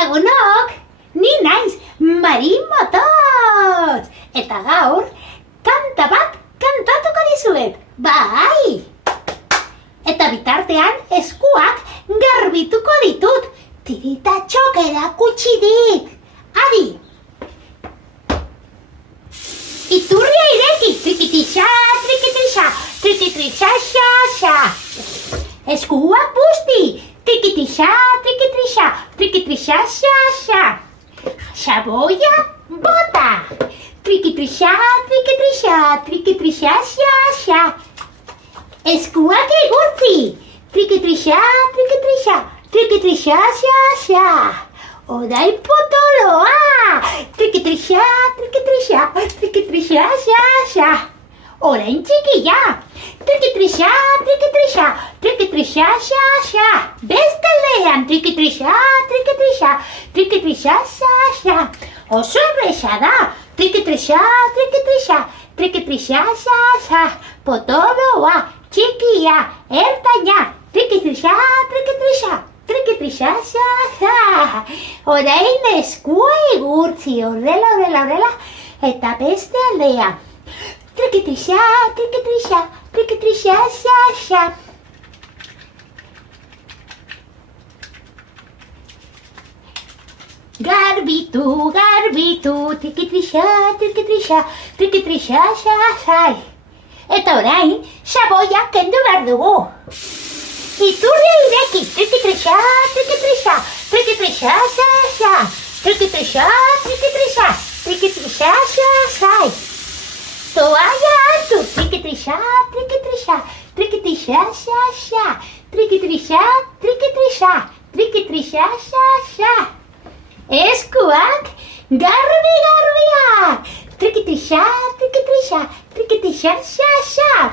Lagunok, ni naiz Marin Motoz. Eta gaur, kanta bat kantatuko dizuet. Bai! Eta bitartean eskuak garbituko ditut. Tiritatxok erakutsi dit. Adi! Iturria ireki, trikitixa, trikitixa, trikitixa, xa, xa. Eskuak busti, trikitixa, trikitixa, trikitixa, xa, xa. Xaboia, bota. Trikitixa, trikitixa, trikitixa, xa, xa. Eskuak egurtzi, trikitixa, trikitixa, trikitixa, xa, xa. Orain potoloa, trikitixa, trikitixa, trikitixa, xa, xa. Orain txikia, trikitixa, trikitixa, trikitixa, xa, xa. Beste aldean, trikitixa, trikitixa, trikitixa, xa, xa. Oso erresa da, trikitixa, trikitixa, trikitixa, xa, xa. Potoloa, txikia, ertaina, trikitixa, trikitixa. Trikitixa, xa, xa. Orain eskua egurtzi, horrela, horrela, horrela, eta beste aldea. Trikitixa, trikitixa, trikitixa, xa, xa. Garbitu, garbitu, trikitixa, trikitixa, trikitixa, xa, xa. Eta orain, xaboia kendu behar dugu. Iturria ireki, trikitixa, trikitixa, trikitixa, xa, xa. Trikitixa, trikitixa, trikitixa, xa, xa. Toalla hartu, trikitixa, trikitixa, trikitixa, xa, xa. Trikitixa, trikitixa, trikitixa, xa, xa. Eskuak garbi, garbiak. Trikitixa, trikitixa, trikitixa, xa, xa.